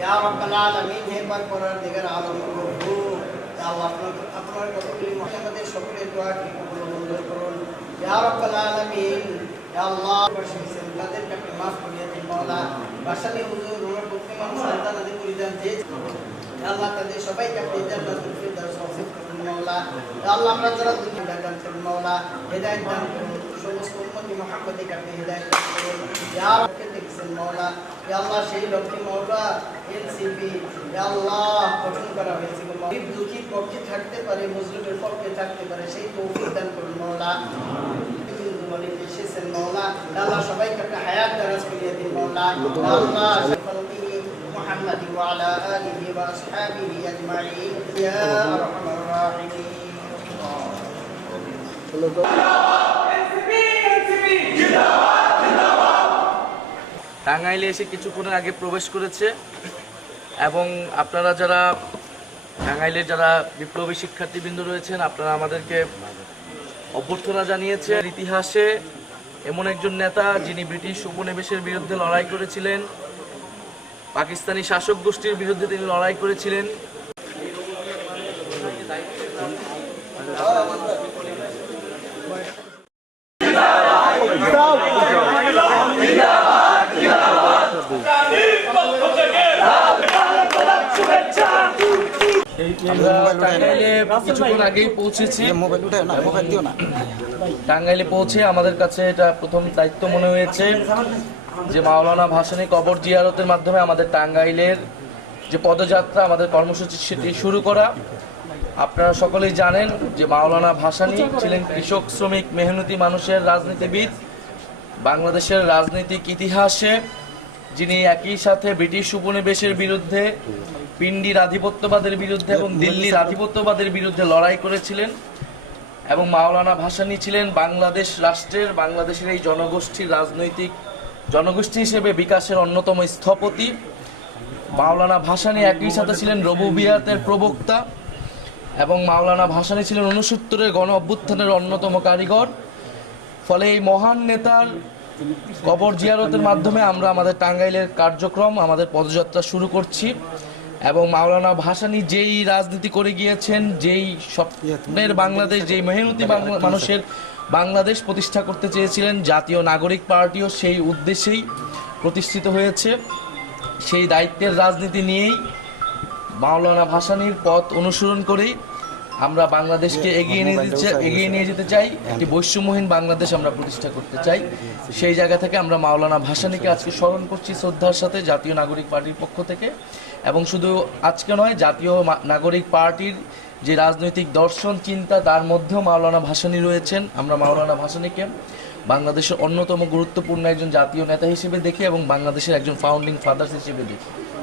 या রব্বাল আমিন হে পরবরদিগার আলামিন মকবুল ইয়া আল্লাহ আপনার কতগুলি মহামাদের সকলের দোয়া কি কবুল মঞ্জুর করুন ইয়া রব্বাল আলামিন ইয়া আল্লাহ বর্ষিসেন তাদের কাছে maaf করিয়া দিন মাওলা বাসালে হুজুর ওমর পক্ষে মানুষ সন্তান আদি করে দেন যে আল্লাহ তাদের সবাইকে আপনি জান্নাতুল ফিরদাউস নসিব করুন মাওলা ইয়া আল্লাহ সেই লক্ষ্মী মাওলা এনসিপি ইয়া আল্লাহ গঠন করা হয়েছে গো মাওলা। গরিব দুঃখীর পক্ষে থাকতে পারে মুসলিমের পক্ষে থাকতে পারে সেই তৌফিক দান করুন মাওলা হিন্দু বলে এসেছেন মাওলা ইয়া আল্লাহ সবাইকে আপনি হায়াত দারাজ করিয়ে দিন মাওলা ইয়া আল্লাহ خلقه محمد وعلى آله وأصحابه أجمعين يا أرحم الراحمين টাঙ্গাইলে এসে কিছুক্ষণের আগে প্রবেশ করেছে এবং আপনারা যারা টাঙ্গাইলের যারা বিপ্লবী শিক্ষার্থীবৃন্দ রয়েছেন, আপনারা আমাদেরকে অভ্যর্থনা জানিয়েছেন। ইতিহাসে এমন একজন নেতা যিনি ব্রিটিশ উপনিবেশের বিরুদ্ধে লড়াই করেছিলেন, পাকিস্তানি শাসক গোষ্ঠীর বিরুদ্ধে তিনি লড়াই করেছিলেন আমরা টাঙ্গাইলে কিছুক্ষণ আগেই পৌঁছেছি। মোবাইল উঠে না মোবাইল দিও না। টাঙ্গাইলে পৌঁছে আমাদের কাছে এটা প্রথম দায়িত্ব মনে হয়েছে যে মাওলানা ভাসানী কবর জিয়ারতের মাধ্যমে আমাদের টাঙ্গাইলের যে পদযাত্রা আমাদের কর্মসূচি সেটি শুরু করা। আপনারা সকলেই জানেন যে মাওলানা ভাসানী ছিলেন কৃষক শ্রমিক মেহনতি মানুষের রাজনীতিবিদ। বাংলাদেশের রাজনৈতিক ইতিহাসে যিনি একই সাথে ব্রিটিশ উপনিবেশের বিরুদ্ধে, পিন্ডির আধিপত্যবাদের বিরুদ্ধে এবং দিল্লির আধিপত্যবাদের বিরুদ্ধে লড়াই করেছিলেন এবং মাওলানা ভাসানী ছিলেন বাংলাদেশ রাষ্ট্রের, বাংলাদেশের এই জনগোষ্ঠীর রাজনৈতিক জনগোষ্ঠী হিসেবে বিকাশের অন্যতম স্থপতি। মাওলানা ভাসানী একই সাথে ছিলেন রবুবিয়াতের প্রবক্তা এবং মাওলানা ভাসানী ছিলেন উনসত্তরের গণ অভ্যুত্থানের অন্যতম কারিগর। ফলে এই মহান নেতার কবর জিয়ারতের মাধ্যমে আমরা আমাদের টাঙ্গাইলের কার্যক্রম, আমাদের পদযাত্রা শুরু করছি এবং মাওলানা ভাসানী যেই রাজনীতি করে গিয়েছেন, যেই স্বপ্নের বাংলাদেশ, যেই মেহনতি মানুষের বাংলাদেশ প্রতিষ্ঠা করতে চেয়েছিলেন, জাতীয় নাগরিক পার্টিও সেই উদ্দেশ্যেই প্রতিষ্ঠিত হয়েছে। সেই দায়িত্বের রাজনীতি নিয়েই মাওলানা ভাসানীর পথ অনুসরণ করেই আমরা বাংলাদেশকে এগিয়ে নিয়ে চাই- এগিয়ে নিয়ে যেতে চাই। একটি বৈষম্যহীন বাংলাদেশ আমরা প্রতিষ্ঠা করতে চাই। সেই জায়গা থেকে আমরা মাওলানা ভাসানীকে আজকে স্মরণ করছি শ্রদ্ধার সাথে জাতীয় নাগরিক পার্টির পক্ষ থেকে। এবং শুধু আজকে নয় জাতীয় নাগরিক পার্টির যে রাজনৈতিক দর্শন চিন্তা তার মধ্যেও মাওলানা ভাসানী রয়েছেন। আমরা মাওলানা ভাসানীকে বাংলাদেশের অন্যতম গুরুত্বপূর্ণ একজন জাতীয় নেতা হিসেবে দেখি এবং বাংলাদেশের একজন ফাউন্ডিং ফাদার্স হিসেবে দেখি।